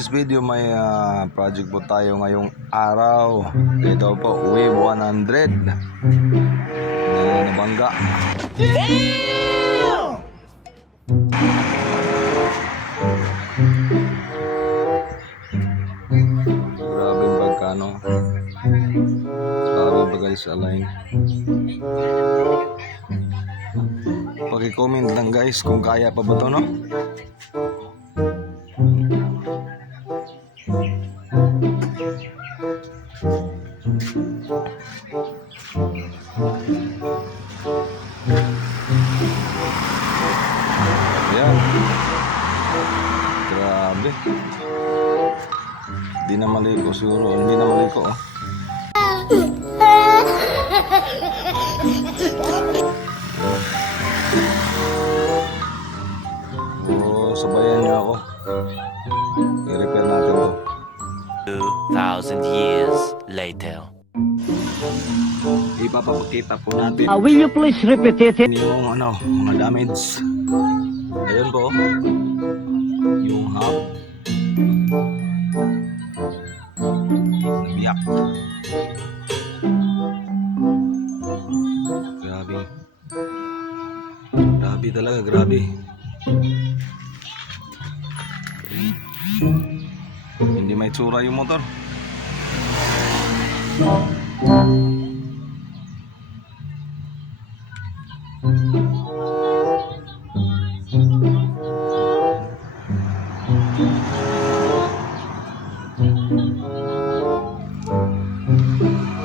today's video may project po tayo ngayong araw. Ito po, Wave 100 na nabangga. Grabe yung pagkano. Grabe ba guys, align. Paki-comment lang guys kung kaya pa ba to, no? Yan. Grabe. Hindi na maliko siguro. Hindi na maliko, oh. Oh, sabayan niyo ako. I-repair natin to. 2,000 years later. Ipapakita po natin. Will you please repeat it? Yung mga damage. Ayun po. Yung hub. Biyak. Grabe. Grabe talaga, grabe. Hindi may tsura yung motor.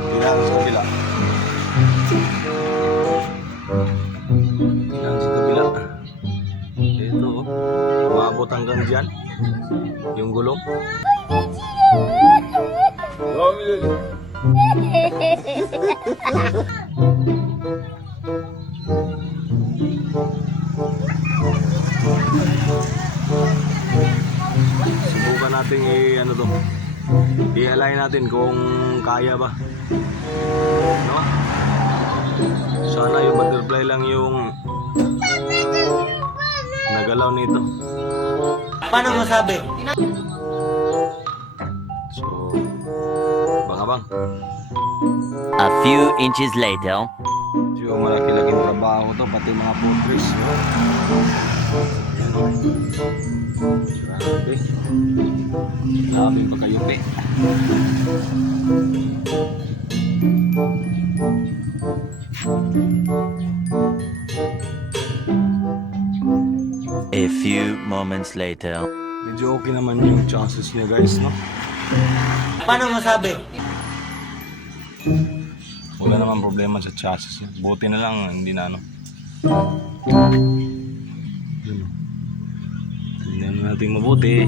Tingnan sa kabila. Tingnan sa kabila. Ito, umabot hanggang dyan. Yung gulong. Subukan natin i-align natin kung kaya ba, no? Sana yung butterfly lang yung nagalaw nito. Paano masabi? So, bang-abang. A few inches later. So, malaki-laking trabaho to, pati mga portraits, no? Ayan, o. Grabe. Grabe pa kayo, pe. A few moments later. Medyo okay naman yung chances niya, guys, no? Paano masabi? Wala naman problema sa chassis niya. Buti na lang, hindi na Yun. Tingnan natin mabuti.